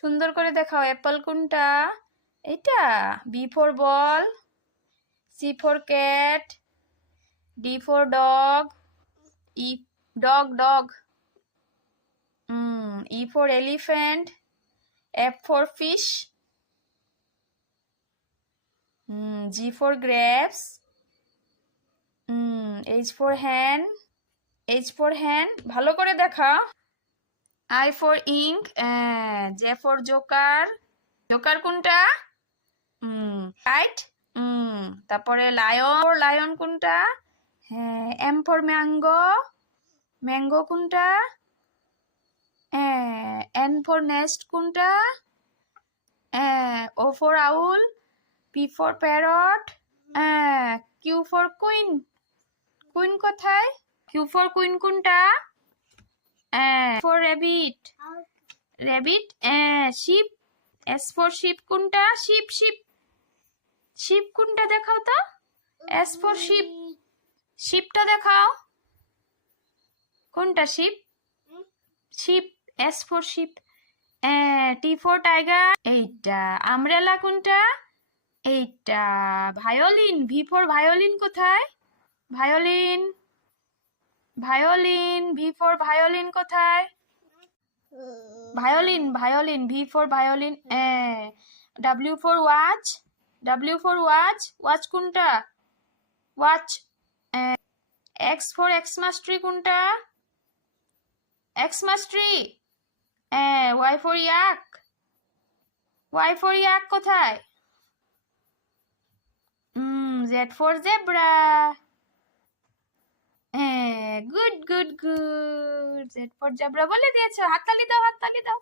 সুন্দর করে দেখাও। অ্যাপল কোনটা? এটা। B for ball, C for cat, D for dog, E dog dog, E for elephant, F for fish, G for grapes, H for hen, H for hen. ভালো করে দেখা। I for ink, J for joker. Joker কোনটা? Kite. তারপরে lion, lion কোনটা? হ্যাঁ, M for mango, mango কোনটা? N for nest কোনটা? O for owl, P for parrot, Q for queen. Queen কোথায়? কিউ ফর কুইন কোনটা? For rabbit, rabbit. Ship, S for ship কোনটা? Ship ship. Ship কোনটা দেখাও তো? এস ফর শিপ, শিপটা দেখাও। কোনটা ship? Ship, S for ship. T for tiger, এইটা। আমব্রেলা কোনটা? এইটা। ভায়োলিন, ভি ফর ভায়োলিন কোথায়? Violin, violin, V for violin কোথায়? Violin, violin, V for violin. W for watch, W for watch, watch কোনটা? Watch. X for Xmas tree কোনটা? Xmas tree. Y for yak, Y for ইয়াক কোথায়? Z for zebra. Good good good, Z for zebra বলে দিয়েছো। হাততালি দাও, হাততালি দাও।